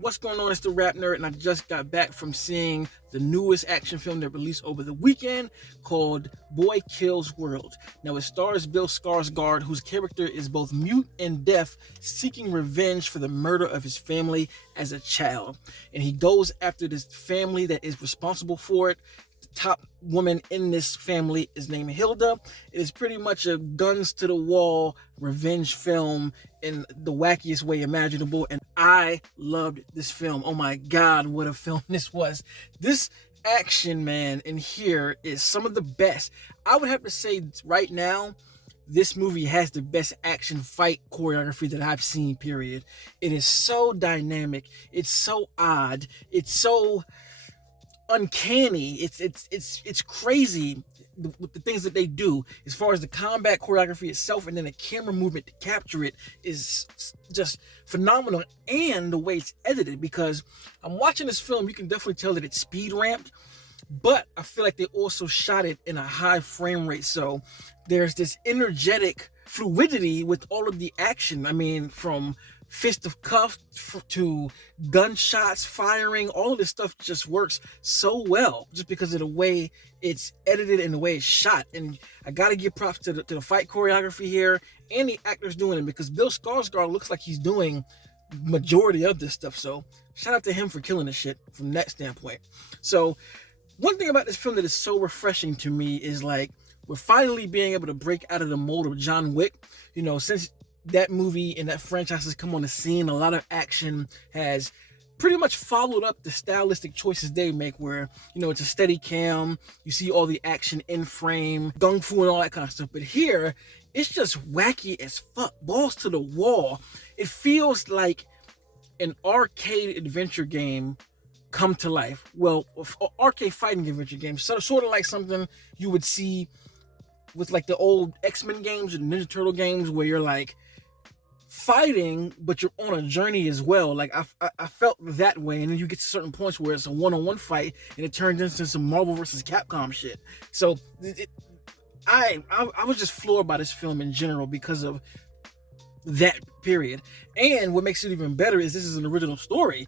What's going on? It's the Rap Nerd, and I just got back from seeing the newest action film that released over the weekend called Boy Kills World. Now, it stars Bill Skarsgård, whose character is both mute and deaf, seeking revenge for the murder of his family as a child. And he goes after this family that is responsible for it. The top woman in this family is named Hilda. It is pretty much a guns to the wall revenge film in the wackiest way imaginable, and I loved this film. Oh my god, what a film this was. This action, man, in here is some of the best. I would have to say right now, this movie has the best action fight choreography that I've seen, period. It is so dynamic, it's so odd, it's so uncanny, it's crazy with the things that they do as far as the combat choreography itself, and then the camera movement to capture it is just phenomenal. And the way it's edited, because I'm watching this film, you can definitely tell that it's speed ramped, but I feel like they also shot it in a high frame rate, so there's this energetic fluidity with all of the action. I mean, from fist of cuff to gunshots firing, all of this stuff just works so well just because of the way it's edited and the way it's shot. And I gotta give props to the fight choreography here and the actors doing it, because Bill Skarsgård looks like he's doing majority of this stuff, so shout out to him for killing the shit from that standpoint. So one thing about this film that is so refreshing to me is, like, we're finally being able to break out of the mold of John Wick. You know, since that movie and that franchise has come on the scene, a lot of action has pretty much followed up the stylistic choices they make, where, you know, it's a steady cam, you see all the action in frame, gung fu and all that kind of stuff. But here, it's just wacky as fuck, balls to the wall. It feels like an arcade adventure game come to life. Well, arcade fighting adventure game, sort of like something you would see with like the old X-Men games or Ninja Turtle games, where you're like fighting, but you're on a journey as well. Like I felt that way, and then you get to certain points where it's a one-on-one fight, and it turns into some Marvel versus Capcom shit. So I was just floored by this film in general because of that period. And what makes it even better is this is an original story,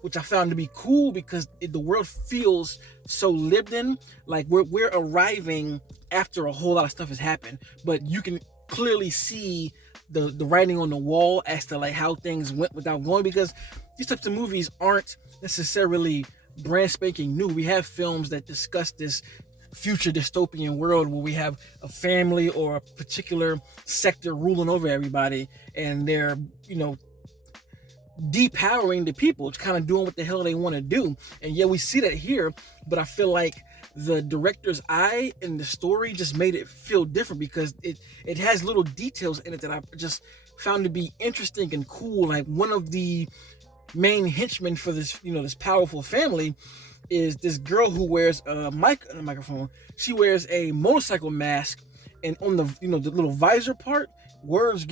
which I found to be cool, because the world feels so lived in. Like we're arriving after a whole lot of stuff has happened, but you can clearly see the writing on the wall as to like how things went without going, because these types of movies aren't necessarily brand spanking new. We have films that discuss this future dystopian world where we have a family or a particular sector ruling over everybody, and they're, you know, depowering the people, kind of doing what the hell they want to do. And yeah, we see that here, but I feel like the director's eye and the story just made it feel different, because it has little details in it that I just found to be interesting and cool. Like, one of the main henchmen for this, you know, this powerful family is this girl who wears a microphone. She wears a motorcycle mask, and on the, you know, the little visor part, words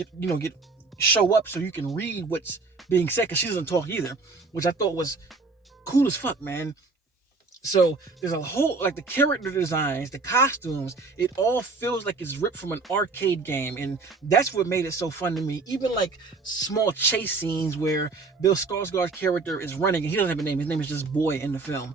show up so you can read what's being said, because she doesn't talk either, which I thought was cool as fuck, man. So there's a whole, like, the character designs, the costumes, it all feels like it's ripped from an arcade game, and that's what made it so fun to me. Even like small chase scenes where Bill Skarsgård's character is running and he doesn't have a name, his name is just Boy in the film.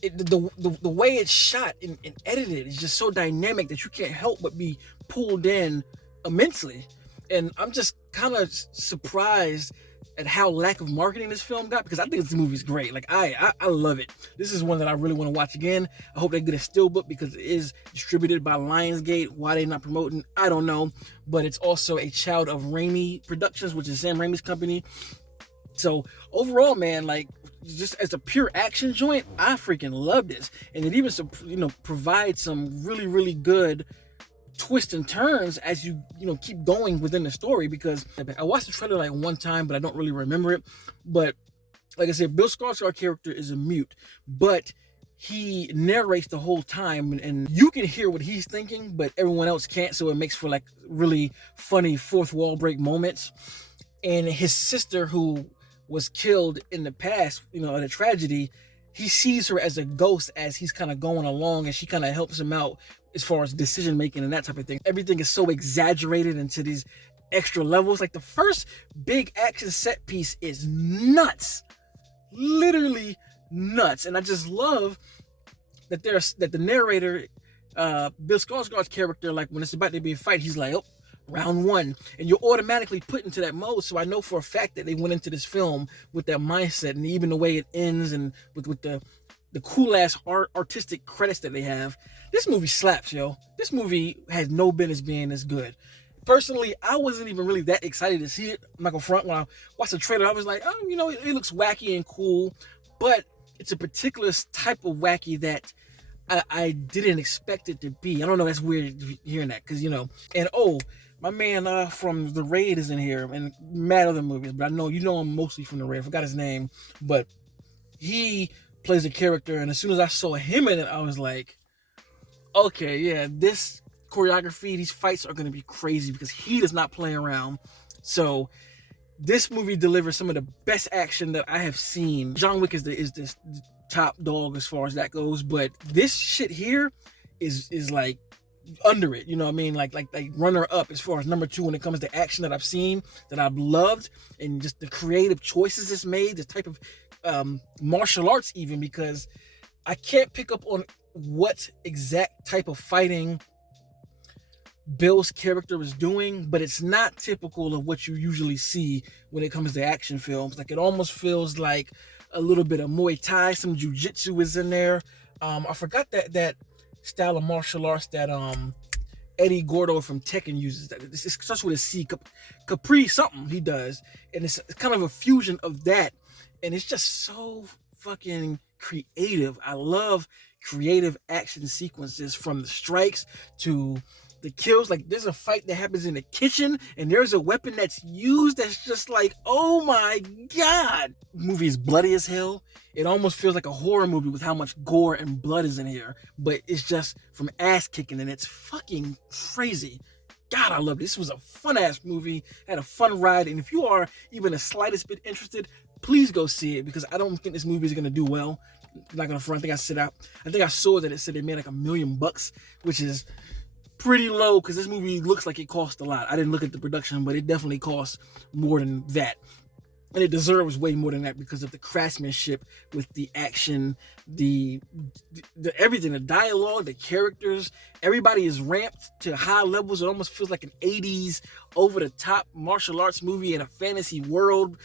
The way it's shot and edited is just so dynamic that you can't help but be pulled in immensely. And I'm just kind of surprised at how lack of marketing this film got, because I think this movie's great. Like, I love it. This is one that I really want to watch again. I hope they get a steelbook, because it is distributed by Lionsgate. Why they not promoting, I don't know. But it's also a child of Raimi Productions, which is Sam Raimi's company. So overall, man, like, just as a pure action joint, I freaking love this. And it even, you know, provides some really, really good twists and turns as you keep going within the story, because I watched the trailer like one time, but I don't really remember it. But like I said, Bill Skarsgård's character is a mute, but he narrates the whole time, and you can hear what he's thinking, but everyone else can't, so it makes for like really funny fourth wall break moments. And his sister, who was killed in the past, you know, in a tragedy, he sees her as a ghost as he's kind of going along, and she kind of helps him out as far as decision making and that type of thing. Everything is so exaggerated into these extra levels. Like, the first big action set piece is nuts. literally nuts. And I just love that the narrator, Bill Skarsgård's character, like when it's about to be a fight, he's like, oh, round one, and you're automatically put into that mode. So I know for a fact that they went into this film with that mindset, and even the way it ends, and with the cool ass artistic credits that they have. This movie slaps, yo. This movie has no business being this good. Personally, I wasn't even really that excited to see it. I'm not gonna front. When I watched the trailer, I was like, oh, you know, it looks wacky and cool, but it's a particular type of wacky that I didn't expect it to be. I don't know, that's weird hearing that, because, you know, and oh, my man from The Raid is in here, and mad other movies, but I know you know him mostly from The Raid. I forgot his name, but he plays a character, and as soon as I saw him in it, I was like, okay, yeah, this choreography, these fights are going to be crazy, because he does not play around. So this movie delivers some of the best action that I have seen. John Wick is the top dog as far as that goes, but this shit here is like under it, you know what I mean? Like runner up as far as number two when it comes to action that I've seen, that I've loved, and just the creative choices it's made, the type of martial arts even, because I can't pick up on what exact type of fighting Bill's character is doing, but it's not typical of what you usually see when it comes to action films. Like, it almost feels like a little bit of Muay Thai, some jiu-jitsu is in there. I forgot that style of martial arts that Eddie Gordo from Tekken uses. It starts with a C, Capri something he does, and it's kind of a fusion of that, and it's just so fucking creative. I love creative action sequences, from the strikes to the kills. Like, there's a fight that happens in the kitchen, and there's a weapon that's used that's just like, oh my god. The movie is bloody as hell. It almost feels like a horror movie with how much gore and blood is in here, but it's just from ass kicking, and it's fucking crazy. God, I love it. This was a fun ass movie. Had a fun ride, and if you are even the slightest bit interested, please go see it, because I don't think this movie is gonna do well. I'm not gonna front. I think I saw that it said they made like $1 million, which is pretty low, because this movie looks like it cost a lot. I didn't look at the production, but it definitely costs more than that, and it deserves way more than that because of the craftsmanship with the action, the everything, the dialogue, the characters. Everybody is ramped to high levels. It almost feels like an 80s over the top martial arts movie in a fantasy world.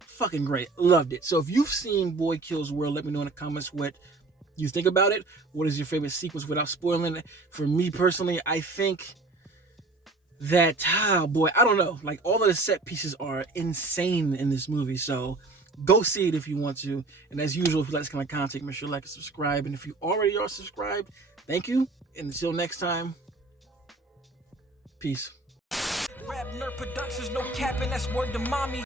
Fucking great. Loved it. So if you've seen Boy Kills World, let me know in the comments what you think about it. What is your favorite sequence without spoiling it? For me personally, I think that, oh boy, I don't know. Like, all of the set pieces are insane in this movie. So go see it if you want to. And as usual, if you like this kind of content, make sure to like and subscribe. And if you already are subscribed, thank you. And until next time, peace. RapNerd Productions, no capping, that's word to mommy.